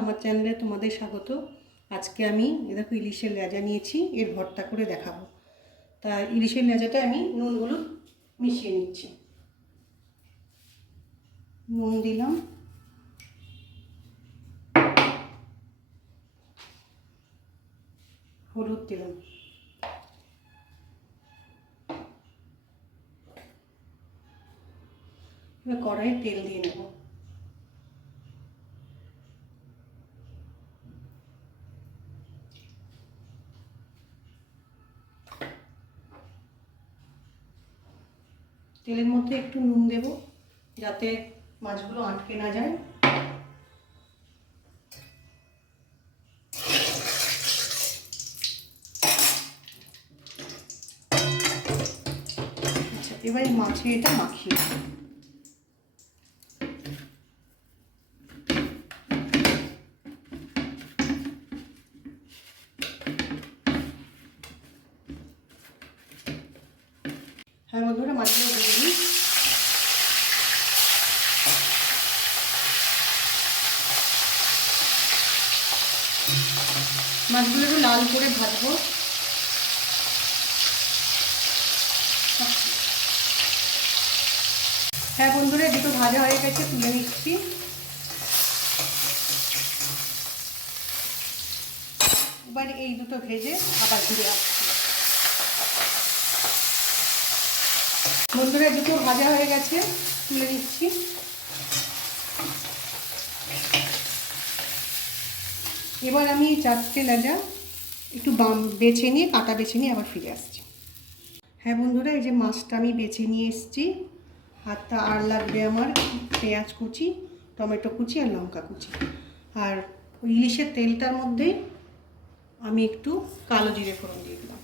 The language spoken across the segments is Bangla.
আমার চ্যানেলে তোমাদের স্বাগত। আজকে আমি দেখো ইলিশের লেজা নিয়েছি, এর ভর্তা করে দেখাবো। তা ইলিশের লেজাটা আমি নুন হলুদ মিশিয়ে নিচ্ছি। নুন দিলাম, হলুদ দিলাম, এবার কড়াইয়ে তেল দিয়ে নেব। তেলের মধ্যে একটু নুন দেব যাতে মাছগুলো আটকে না যায়। আচ্ছা, এবার মাছে এটা মাখিয়ে দেব। হ্যাঁ বন্ধুরা, মাছগুলো দিয়ে দিই। মাছগুলো একটু লাল করে ভাজবো। হ্যাঁ বন্ধুরা, দুটো ভাজা হয়ে গেছে, তুলে নিচ্ছি। এবার এই দুটো ভেজে আবার ঘুরে আসছি। বন্ধুরা, দুটো ভাজা হয়ে গেছে, তুলে নিচ্ছি। এবার আমি চারটে লেজা একটু বেছে নিয়ে কাটা বেছে নিয়ে আবার ফিরে আসছি। হ্যাঁ বন্ধুরা, এই যে মাছটা আমি বেছে নিয়ে এসেছি। আর লাগবে আমার পেঁয়াজ কুচি, টমেটো কুচি আর লঙ্কা কুচি। আর ওই ইলিশের তেলটার মধ্যে আমি একটু কালো জিরে ফোড়ন দিয়ে দিলাম।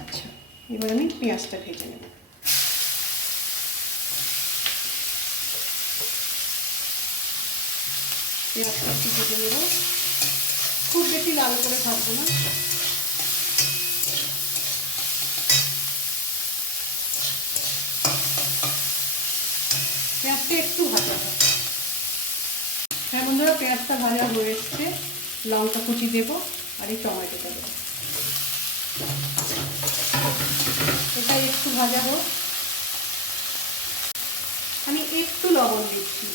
আচ্ছা, এবার আমি পেঁয়াজটা ভেজে নেব। পেঁয়াজটা একটু ভেজে নেব, খুব বেশি লাল করে ভাজবো না। পেঁয়াজটা একটু ভাজা হবে। হ্যাঁ বন্ধুরা, পেঁয়াজটা ভাজা হয়ে এসছে। লঙ্কা কুচি দেবো আর এই টমেটোটা দেবো। এটা একটু ভাজা হোক। আমি একটু লবণ দিচ্ছি।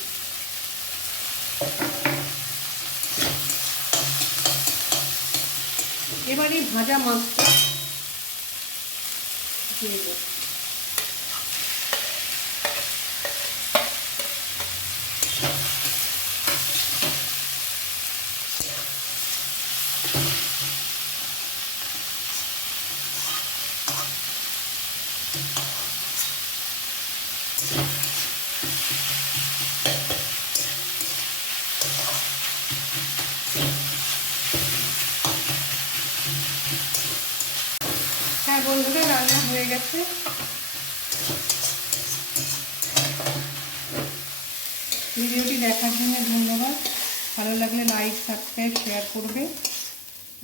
এবার এই ভাজা মাছটা দিয়ে দেবো। হ্যাঁ বন্ধুরা, রান্না হয়ে গেছে। ভিডিওটি দেখার জন্য ধন্যবাদ। ভালো লাগলে লাইক, সাবস্ক্রাইব, শেয়ার করবে।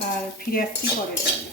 আর ফিরে আসছি পরের দিন।